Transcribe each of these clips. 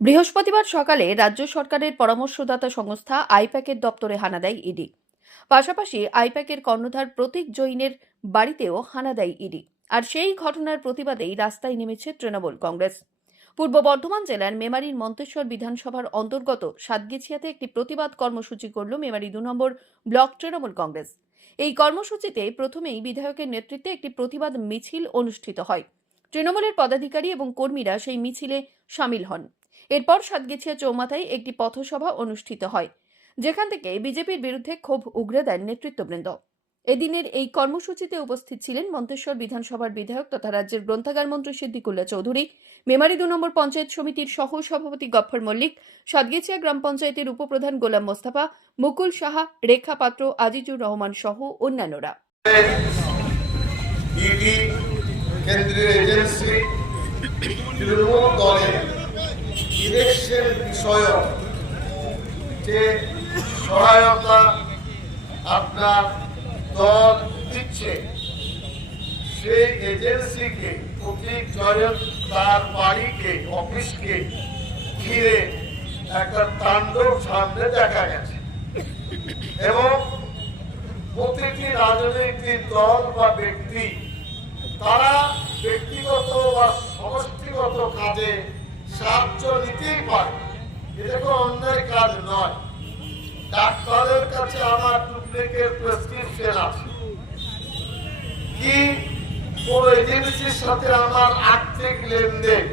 বৃহস্পতিবার সকালে রাজ্য সরকারের পরামর্শদাতা সংস্থা আইপ্যাকের দপ্তরে হানা দেয় ইডি। পাশাপাশি আইপ্যাকের কর্ণধার প্রতীক জৈনের বাড়িতেও হানা দেয় ইডি। আর সেই ঘটনার প্রতিবাদেই রাস্তায় নেমেছে তৃণমূল কংগ্রেস। পূর্ব বর্ধমান জেলার মেমারির মন্তেশ্বর বিধানসভার অন্তর্গত সাতগেছিয়াতে একটি প্রতিবাদ কর্মসূচি করল মেমারি ২ নম্বর ব্লক তৃণমূল কংগ্রেস। এই কর্মসূচিতে প্রথমেই বিধায়কের নেতৃত্বে একটি প্রতিবাদ মিছিল অনুষ্ঠিত হয়। তৃণমূলের পদাধিকারী এবং কর্মীরা সেই মিছিলে সামিল হন। এরপর সাতগেছিয়া চৌমাথায় একটি পথসভা অনুষ্ঠিত হয়, যেখান থেকে বিজেপির বিরুদ্ধে ক্ষোভ উগরে দেন নেতৃত্ববৃন্দ। এদিনের এই কর্মসূচিতে উপস্থিত ছিলেন মন্তেশ্বর বিধানসভার বিধায়ক তথা রাজ্যের গ্রন্থাগার মন্ত্রী সিদ্দিকুল্লাহ চৌধুরী, মেমারি ২ নম্বর পঞ্চায়েত সমিতির সহ সভাপতি গফফর মল্লিক, সাতগেছিয়া গ্রাম পঞ্চায়েতের উপপ্রধান গোলাম মোস্তফা, মুকুল সাহা, রেখা পাত্র, আজিজুর রহমান সহ অন্যান্যরা। কেন্দ্রীয় এজেন্সি তৃণমূল দলের ইলেকশন বিষয়ক যে সহায়তা আপনার দল দিচ্ছে, সেই এজেন্সিকে প্রতীক জয়ন তার বাড়িকে অফিসকে ঘিরে একটা তাণ্ডব সামনে দেখা গেছে এবং প্রতিটি রাজনৈতিক দল বা ব্যক্তি তারা ব্যক্তিগত বা সমষ্টিগত কাজে সাহায্য নিতেই পারে, এটা কোনো অন্যায় কাজ নয়। ডাক্তারের কাছে আমার ডুপ্লিকেট প্রেসক্রিপশন আছে কি, কোন এজেন্সির সাথে আমার আর্থিক লেনদেন,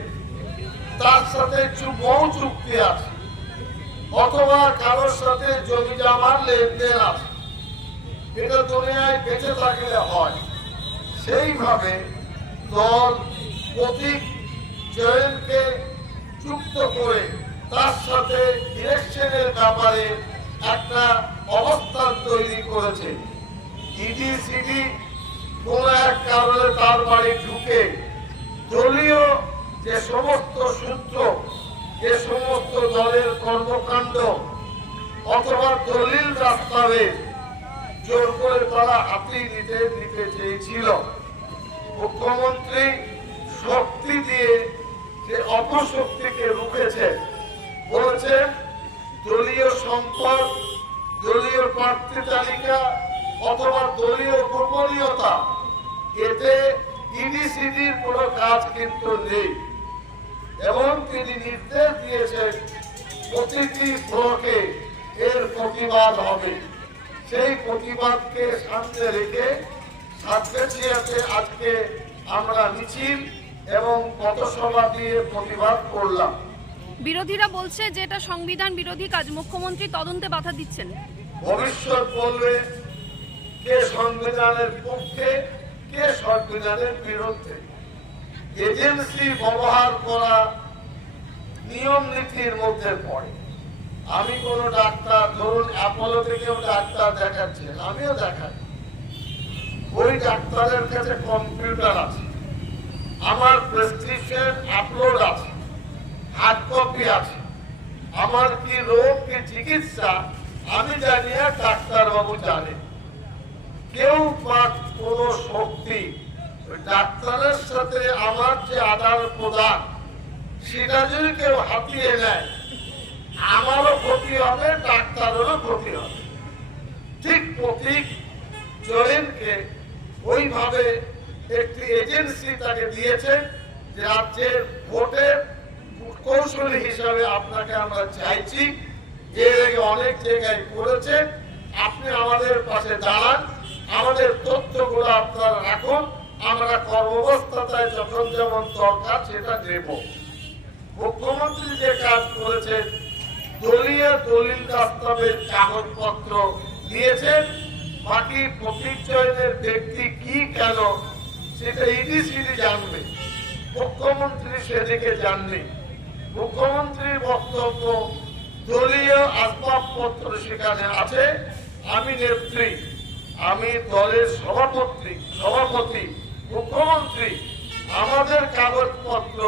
তার সাথে বহু চুক্তি আছে, অথবা কারোর সাথে জমি জমার লেনদেন আছে, এটা দুনিয়ায় বেঁচে থাকলে হয়। সেইভাবে দল প্রতীক জয়নকে যুক্ত করে তার সাথে ইলেকশনের ব্যাপারে একটা অবস্থান তৈরি করেছে। ইডি সিডি কোন এক কারণে তার বাড়ি ঢুকে দলীয় যে সমস্ত সূত্র, যে সমস্ত দলের কর্মকাণ্ড অথবা দলিল দস্তাবেজ জোর করে তারা হাতিয়ে নিতে চেয়েছিল। মুখ্যমন্ত্রী শক্তি দিয়ে যে অপশক্তিকে রুখেছে, বলেছে দলীয় সম্পদ, দলীয় প্রার্থী তালিকা অথবা দলীয় গোপনীয়তা, এতে ইডি সিডির কোনো কাজ কিন্তু নেই। এবং তিনি নির্দেশ দিয়েছেন প্রতিটি ব্লকে এর প্রতিবাদ হবে। সেই প্রতিবাদকে সামনে রেখে সাতগেছিয়াতে আজকে আমরা মিছিল এবং পথসভা দিয়ে প্রতিবাদ করলাম। বিরোধীরা বলছে যে এটা সংবিধান বিরোধী কাজ, মুখ্যমন্ত্রী তদন্তে বাধা দিচ্ছেন। ভবিষ্যৎ বলবে কে সংবিধানের পক্ষে, কে সংবিধানের বিরুদ্ধে। এজেন্সি ব্যবহার করা নিয়ম নীতির মধ্যে পড়ে। আমি কোন ডাক্তার, ধরুন অ্যাপোলো থেকেও ডাক্তার দেখাচ্ছেন, আমিও দেখাই, ওই ডাক্তারের কাছে কম্পিউটার আছে, আমার প্রেসক্রিপশন আপলোড আছে, হার্ড কপি আছে, আমার কি রোগ কি চিকিৎসা আমি জানি আর ডাক্তারবাবু জানে। কেউ বা কোন শক্তি ডাক্তারের সাথে আমার যে আদান প্রদান, সেটা যদি কেউ হাতিয়ে নেয়, আমারও ক্ষতি হবে, ডাক্তারেরও ক্ষতি হবে। ঠিক প্রতীক জয়নকে ওইভাবে একটি এজেন্সি তাকে দিয়েছে যে রাজ্যের ভোটের কৌশলী হিসাবে আপনাকে আমরা চাইছি, এর আগে অনেক জায়গায় করেছে, আপনি আমাদের পাশে দাঁড়ান, আমাদের তথ্যগুলো আপনারা রাখুন, আমরা কর্মব্যস্ততায় যখন যেমন দরকার সেটা দেব। মুখ্যমন্ত্রী যে কাজ করেছে, দলীয় দলিল দস্তাবেজ কাগজপত্র দিয়েছেন, বাকি প্রতীক চয়নের ব্যক্তি কি কেন সেটা ইডি সিডি জানবে, মুখ্যমন্ত্রী সেদিকে জাননি। মুখ্যমন্ত্রীর বক্তব্য দলীয় আসবাবপত্র সেখানে আছে, আমি নেত্রী, আমি দলের সভাপতি, মুখ্যমন্ত্রী, আমাদের কাগজপত্র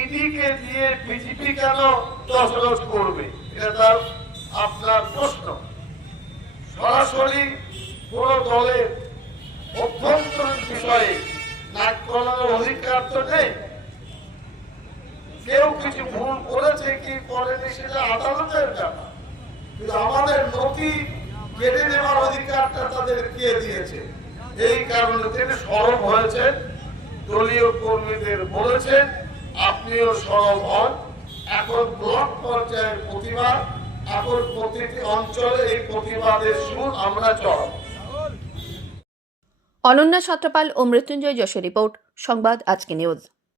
ইডিকে দিয়ে বিজেপি কেন তছনছ করবে, এটা তার আপনার প্রশ্ন। সরাসরি কোন দলের অভ্যন্তরীণ বিষয়ে নাক গলানোর অধিকার তো নেই। কেউ কিছু ভুল করেছে সেটা আদালতের ব্যাপার, কিন্তু আমাদের নথি কেড়ে নেওয়ার অধিকারটা তাদের কে দিয়েছে? এই কারণে তিনি সরব হয়েছেন, দলীয় কর্মীদের বলেছেন আপনিও সরব হন। এখন ব্লক পর্যায়ের প্রতিবাদ, এখন প্রতিটি অঞ্চলে এই প্রতিবাদের সুর আমরা চল। অনন্যা সাত্রাপাল ও মৃত্যুঞ্জয় যশের রিপোর্ট, সংবাদ আজকে নিউজ।